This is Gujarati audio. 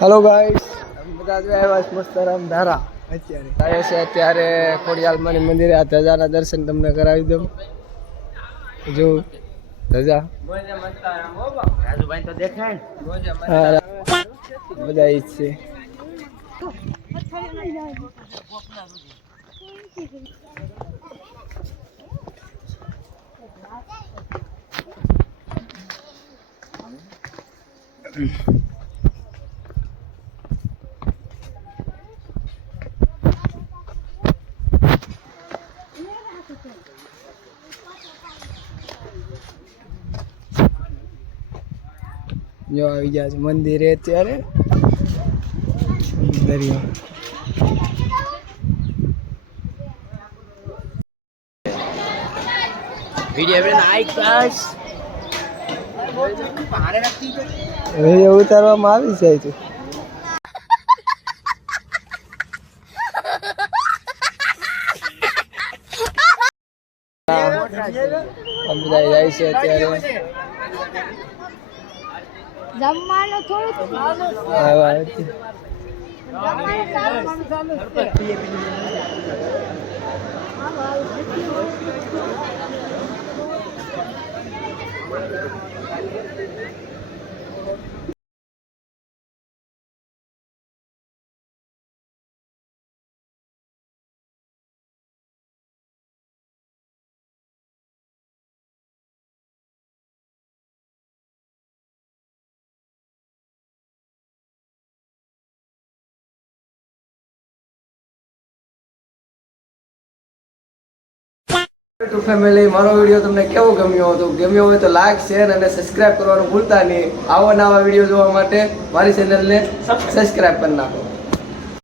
हेलो गाइस બધા જો આવ્યા છે મસ્તરામ ધારા અત્યારે ખોડિયાલ માની મંદિરે આ ધજાના દર્શન તમને કરાવી દઉં જો ધજા રાજુભાઈ તો દેખાય બધા ઈ છે जो આવી ગયા છે મંદિરે અત્યારે દરિયો વિડિયો આપણે લાઈક પ્લસ વિડિયો ઉતારવામાં આવી જાય છે બધા જાય છે અત્યારે જમવાનો થોડું ટુ ફેમિલી મારો વિડીયો તમને કેવો ગમ્યો હોય તો લાઈક શેર અને સબસ્ક્રાઇબ કરવાનું ભૂલતા નહીં આવા નવા વિડીયો જોવા માટે મારી ચેનલને સબસ્ક્રાઇબ કરી નાખો